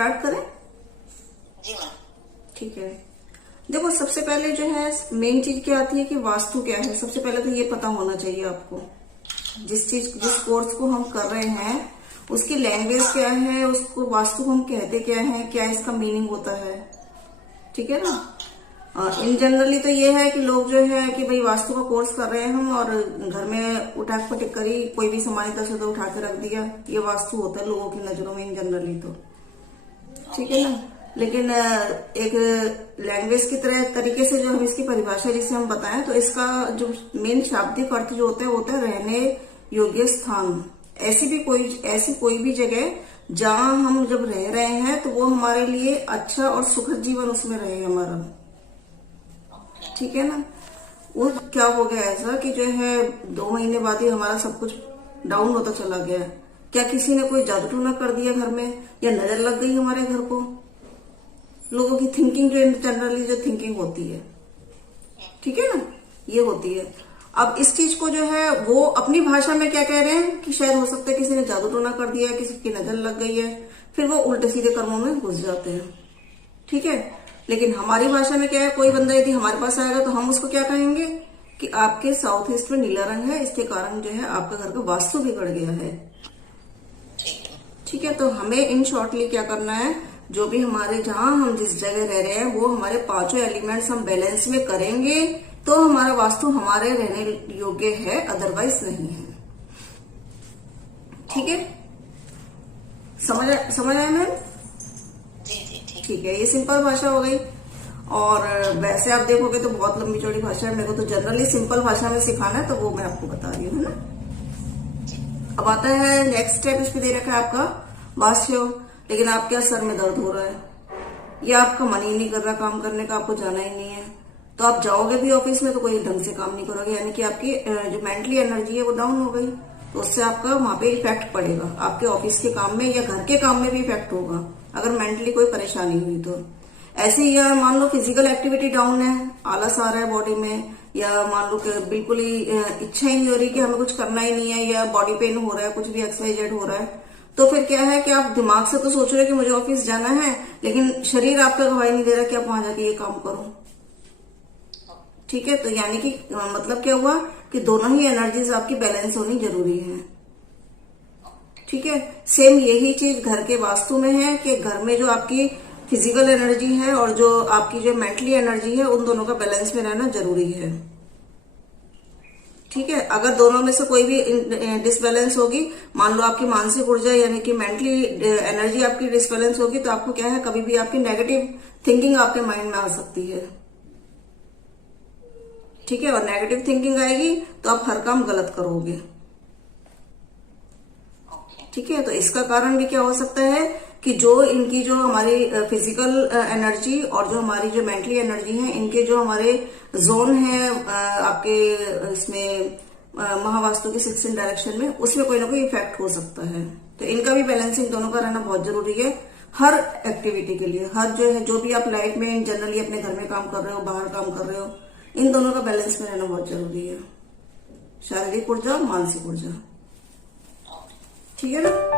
Start करें? जी ma'am. ठीक है। देखो, सबसे पहले जो है मेन चीज क्या आती है कि वास्तु क्या है। सबसे पहले तो ये पता होना चाहिए आपको, जिस कोर्स को हम कर रहे हैं उसकी लैंग्वेज क्या है, उसको वास्तु को हम कहते क्या है, क्या इसका मीनिंग होता है। ठीक है ना। इन जनरली तो ये है कि लोग जो है कि भाई वास्तु का कोर्स कर रहे हैं हम, और घर में उठा पटक कर ही कोई भी सामान इधर से उधर उठा के रख दिया, ये वास्तु होता है लोगों की नजरों में इन जनरली तो। ठीक है ना। लेकिन एक लैंग्वेज की तरह तरीके से जो हम इसकी परिभाषा जिसे हम बताएं तो इसका जो मेन शाब्दिक अर्थ जो होता है वो होता है रहने योग्य स्थान। ऐसी कोई भी जगह जहां हम जब रह रहे हैं तो वो हमारे लिए अच्छा और सुखद जीवन उसमें रहे हमारा। ठीक है ना। वो क्या हो गया ऐसा कि जो है 2 महीने बाद ही हमारा सब कुछ डाउन होता चला गया। क्या किसी ने कोई जादू टोना कर दिया घर में, या नजर लग गई हमारे घर को? लोगों की थिंकिंग जो जनरली जो थिंकिंग होती है, ठीक है ना, ये होती है। अब इस चीज को जो है वो अपनी भाषा में क्या कह रहे हैं कि शायद हो सकता है किसी ने जादू टोना कर दिया है, किसी की नजर लग गई है, फिर वो उल्टे सीधे कर्मों में घुस जाते हैं। ठीक है। लेकिन हमारी भाषा में क्या है, कोई बंदा यदि हमारे पास आएगा तो हम उसको क्या कहेंगे कि आपके साउथ ईस्ट में नीला रंग है, इसके कारण जो है आपका घर का वास्तु बिगड़ गया है। ठीक है। तो हमें इन शॉर्टली क्या करना है, जो भी हमारे जहां हम जिस जगह रह रहे हैं वो हमारे 5 एलिमेंट्स हम बैलेंस में करेंगे तो हमारा वास्तु हमारे रहने योग्य है, अदरवाइज नहीं है। ठीक है। समझ आया मैम? ठीक है। ये सिंपल भाषा हो गई। और वैसे आप देखोगे तो बहुत लंबी चौड़ी भाषा है, मेरे को तो जनरली सिंपल भाषा में सिखाना है तो वो मैं आपको बता रही हूँ ना। अब आता है नेक्स्ट स्टेप, इस पे दे रखा है आपका वास्तु। लेकिन आपके सर में दर्द हो रहा है, या आपका मन ही नहीं कर रहा काम करने का, आपको जाना ही नहीं है, तो आप जाओगे भी ऑफिस में तो कोई ढंग से काम नहीं करोगे, यानी कि आपकी जो मेंटली एनर्जी है वो डाउन हो गई। तो उससे आपका वहां पे इफेक्ट पड़ेगा, आपके ऑफिस के काम में या घर के काम में भी इफेक्ट होगा अगर मेंटली कोई परेशानी हुई तो। ऐसे ही यार मान लो फिजिकल एक्टिविटी डाउन है, आलस आ रहा है बॉडी में, या मान लो कि बिल्कुल ही इच्छा ही नहीं हो रही कि हमें कुछ करना ही नहीं है, या बॉडी पेन हो रहा है, कुछ भी XYZ हो रहा है, तो फिर क्या है कि आप दिमाग से तो सोच रहे हो कि मुझे ऑफिस जाना है, लेकिन शरीर आपका गवाही नहीं दे रहा कि आप वहां जाके ये काम करो। ठीक है। तो यानी कि मतलब क्या हुआ कि दोनों ही एनर्जीज आपकी बैलेंस होनी जरूरी है। ठीक है। सेम यही चीज घर के वास्तु में है कि घर में जो आपकी फिजिकल एनर्जी है और जो आपकी जो मेंटली एनर्जी है उन दोनों का बैलेंस में रहना जरूरी है। ठीक है। अगर दोनों में से कोई भी डिसबैलेंस होगी, मान लो आपकी मानसिक ऊर्जा यानी कि मेंटली एनर्जी आपकी डिसबैलेंस होगी, तो आपको क्या है कभी भी आपकी नेगेटिव थिंकिंग आपके माइंड में आ सकती है। ठीक है। और नेगेटिव थिंकिंग आएगी तो आप हर काम गलत करोगे। ठीक है। तो इसका कारण भी क्या हो सकता है कि जो इनकी जो हमारी फिजिकल एनर्जी और जो हमारी जो मेंटली एनर्जी है, इनके जो हमारे जोन है आपके इसमें महावास्तु के 16 डायरेक्शन में, उसमें कोई ना कोई इफेक्ट हो सकता है। तो इनका भी बैलेंसिंग दोनों का रहना बहुत जरूरी है हर एक्टिविटी के लिए। हर जो है जो भी आप लाइफ में जनरली अपने घर में काम कर रहे हो, बाहर काम कर रहे हो, इन दोनों का बैलेंस में रहना बहुत जरूरी है, शारीरिक ऊर्जा और मानसिक ऊर्जा। ठीक है ना।